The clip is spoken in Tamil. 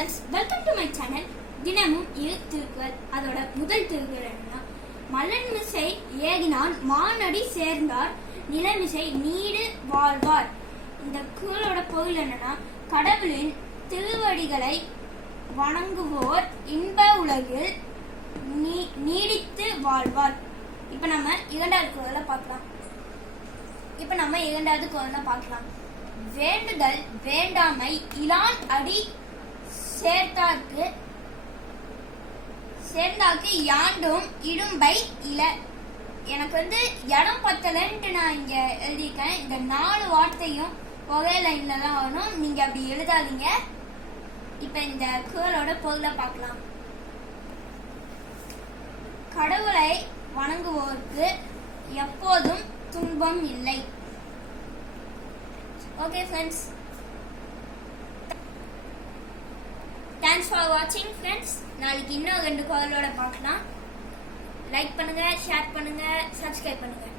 Friends welcome to my channel தினமும் இரு திருக்குறள். அதோட முதல் திருக்குறள் என்னன்னா மலன்மிசை ஏகினான் மானடி சேர்ந்தார் நிலமிசை நீடு வாழ்வார். இந்த குரலோட பொருள் என்னன்னா கடவுளின் திருவடிகளை வணங்குவோர் இன்ப உலகில் நீடித்து வாழ்வார். இப்ப நம்ம இரண்டாவது குரலை பார்க்கலாம். இப்ப நம்ம இரண்டாவது குரலை பார்க்கலாம். வேண்டுதல் வேண்டாமை இலான் அடி சேர்த்தாக்கு. சேர்ந்தாக்கு யாண்டும் இடும்பை இல. எனக்கு வந்து இடம் பத்தலன்ட்டு நான் இங்க எழுதியிருக்கேன். இந்த நாலு வார்த்தையும் ஒரே லைன்ல தான் வரணும். நீங்க அப்படி எழுதாதீங்க. இப்ப இந்த குரலோட பொருளை பார்க்கலாம். கடவுளை வணங்குவோருக்கு எப்போதும் துன்பம் இல்லை. ஓகே ஃப்ரெண்ட்ஸ் தேங்க்ஸ் ஃபார் வாட்சிங் ஃப்ரெண்ட்ஸ் நாளைக்கு இன்னும் ரெண்டு குரலோட பார்க்கலாம். லைக் பண்ணுங்கள் ஷேர் பண்ணுங்கள் சப்ஸ்கிரைப் பண்ணுங்கள்